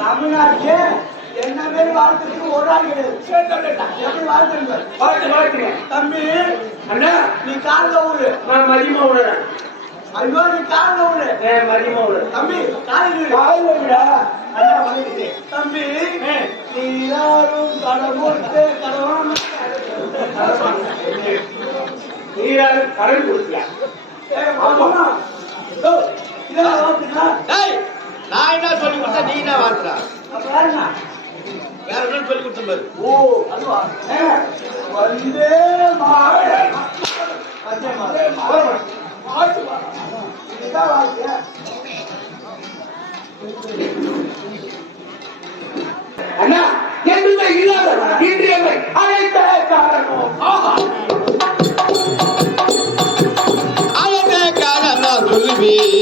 தமிழ்நாட்டுல என்ன பேர் வாழ்த்துக்கு ஒரு ஆள் கிடையாது. எப்படி வாழ்த்துங்க வாழ்த்து வாழ்த்துங்க தம்பி அண்ணா. நீ காலில் ஊரு. நான் மதியமா விடுறேன் ஐயோ நீ காலில் ஊரு. ஏன் மதியமா விடுறேன் தம்பி காலில் காலையில விடா அண்ணா வணக்கத்தை. தம்பி நீ யாரும் கடவுளுக்கு கடவுள் நீராரு கடன் கொடுக்கலாம் ஏய், மாமா. இதோ, இதெல்லாம் வாழ்த்துனா? டேய் நான் என்ன சொல்லி கொடுத்தா நீ என்ன யாருண்ணா? வேற என்ன சொல்லி கொடுத்த பாரு ஓ அதுவா ஏ, வந்தே மாதரம். வந்தே மாதரம். இதுதான் வாழ்க்கை. அண்ணா என்றுமே இல்லாதவன் இன்றியமை அழைத்த காரணம் ஆஹா காரணம் சொல்லுவேன்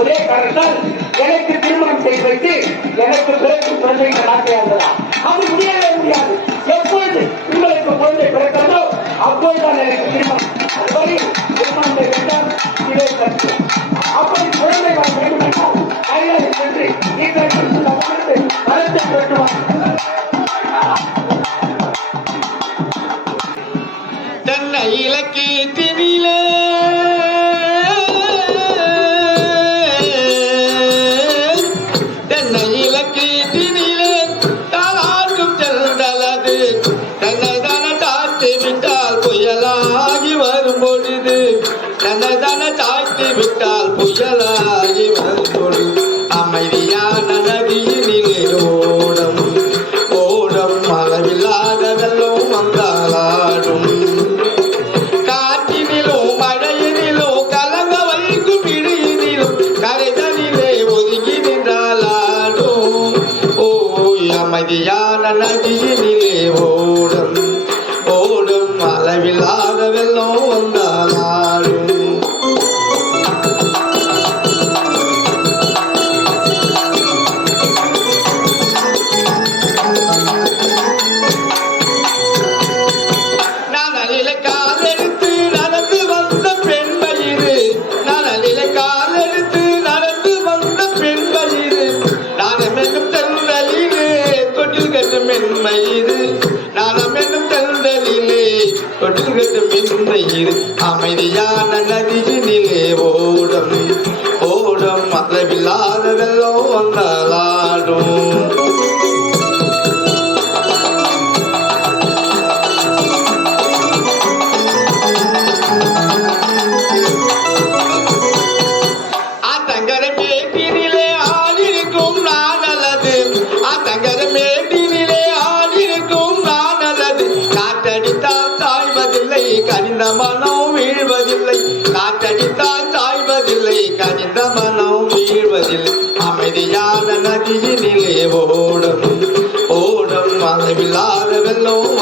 ஒரே காரணத்தால் எனக்கு திருமணம் செய்து வைத்து எனக்கு பிறகு குழந்தைகள் ஆசையாகிறதா அது முடியவே முடியாது. எப்பொழுது உங்களுக்கு குழந்தை பிறக்கிறதோ அப்போதுதான் எனக்கு மனம் வீழ்வதில்லை. காற்றடித்தால் தாய்வதில்லை கனிந்த மனம் வீழ்வதில்லை. அமைதியான நதியினிலே ஓடும். ஓடும் அளவில்லாத வெள்ளம்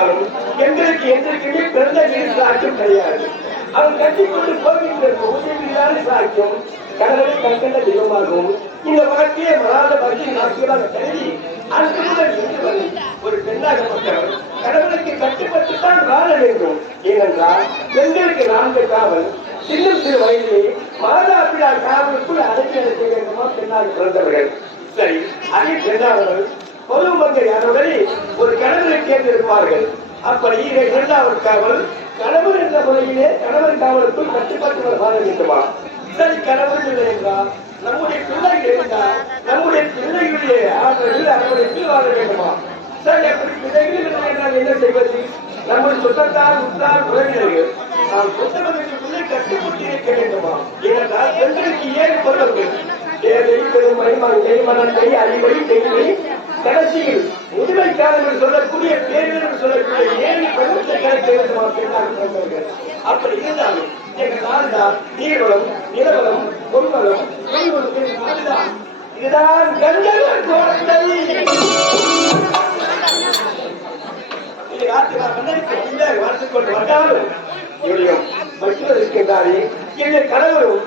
இருந்தாலும் எங்களுக்கு என்றைக்குமே பிறந்த நீர் சாட்சியம் கிடையாது. அவன் கட்டிக்கொண்டு போகின்ற உதவியிலான சாக்கியம் கடவுளை கண்கண்ட தெய்வமாகவும் இந்த வாழ்க்கையை மலாத வரிசை நாட்களாக கருதி அன்று முதல் இன்று வரை ஒரு பெண்ணாகப்பட்டவர் கடவுளுக்கு கட்டுப்பட்டுத்தான் வாழ வேண்டும். ஏனென்றால் பெண்களுக்கு நான்கு காவல் சின்ன சிறு வயதிலே மாதா பிதா காவலுக்குள் அழைக்க அடைக்க வேண்டுமா? பெண்ணாக பிறந்தவர்கள். சரி அதே பெண்ணானவர்கள் பொது மக்கள் யாரோடனே ஒரு கடவுளை தேர்ந்தெடுப்பார்கள். அப்படி இரண்டாவது காவல் கணவர் என்ற முறையிலே கணவர் காவலுக்குள் கட்டுப்பட்டு வாழ வேண்டுமா இதை கணவர் இல்லை என்றால் நம்முடைய பிள்ளைகள் இருந்தால் நம்முடைய பிள்ளைகளுடைய ஆற்றலில் அவர்களுக்கு வாழ வேண்டுமா? சரி அப்படி பிள்ளைகள் இல்லை என்றால் என்ன செய்வது? நம்முடைய சொந்தத்தார் உத்தார் உறவினர்கள் நாம் சொந்தவர்களுக்குள்ளே கட்டுப்பட்டு இருக்க வேண்டுமா? ஏனென்றால் பெண்களுக்கு ஏழு பொருள் தேவை பெருமை மனத்தை அறிவை தெய்வை அப்படி இருந்தாலும் எங்கள் நாடுதான் நீர்வளம் நிலவளம் பொன்வளம் இதுதான் கண்கள் கோட்டை இந்த வந்தாலும் இவருடைய மருத்துவர் இருக்கின்றாரே என்னுடைய கணவரும்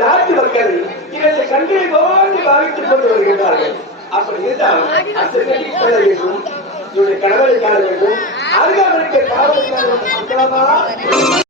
நாட்டு மக்கள் இவருடைய கண்களை போன்று பாவித்துக் கொண்டு வருகின்றார்கள் அப்படி இருந்தால் அந்த வேண்டும் இவருடைய கணவரை காண வேண்டும் அருகாமலுக்கு காவலுக்காக